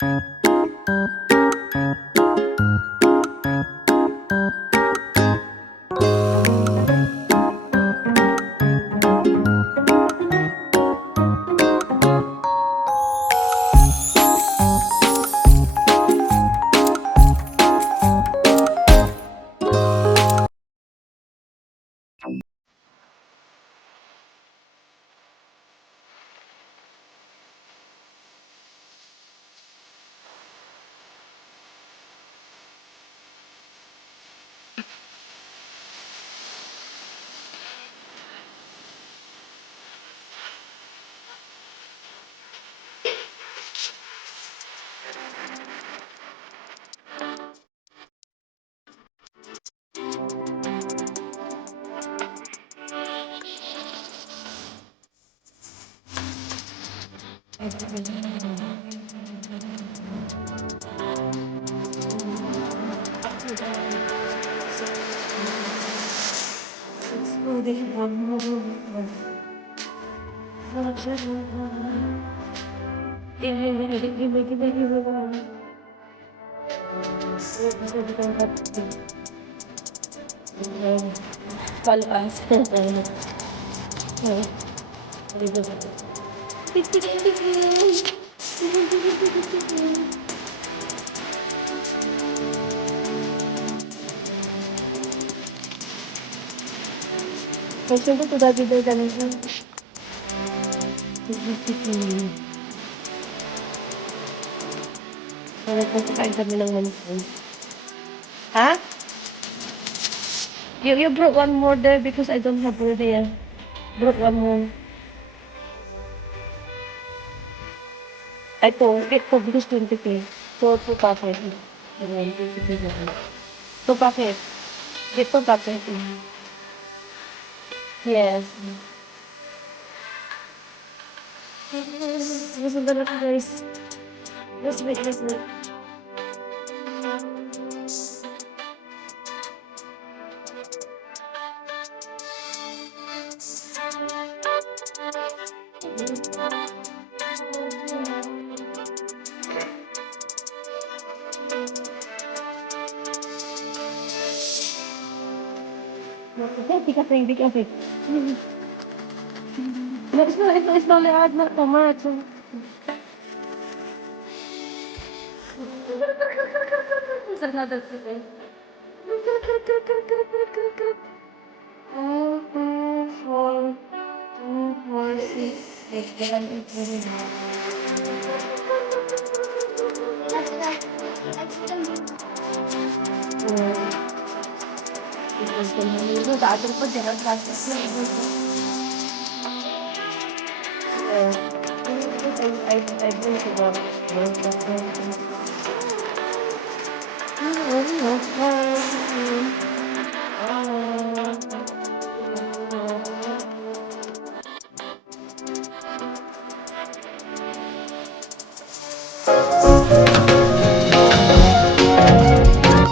Palas. Question ko to dati daw ganun. Nagpapakain kami ng manipon. Ha? You brought one more there because I don't have already. Brought one more. Ito because 20p. So, 2 packet. Ayan, 20p na. 2 packet. Ito packet. Yes. Listen to that, guys. Let's wait. Hindi kasi. It's not lahat na tomat. It's another thing. 4, 6, 8, 7, 8, 9. Dati pa din ang process na ito. I think about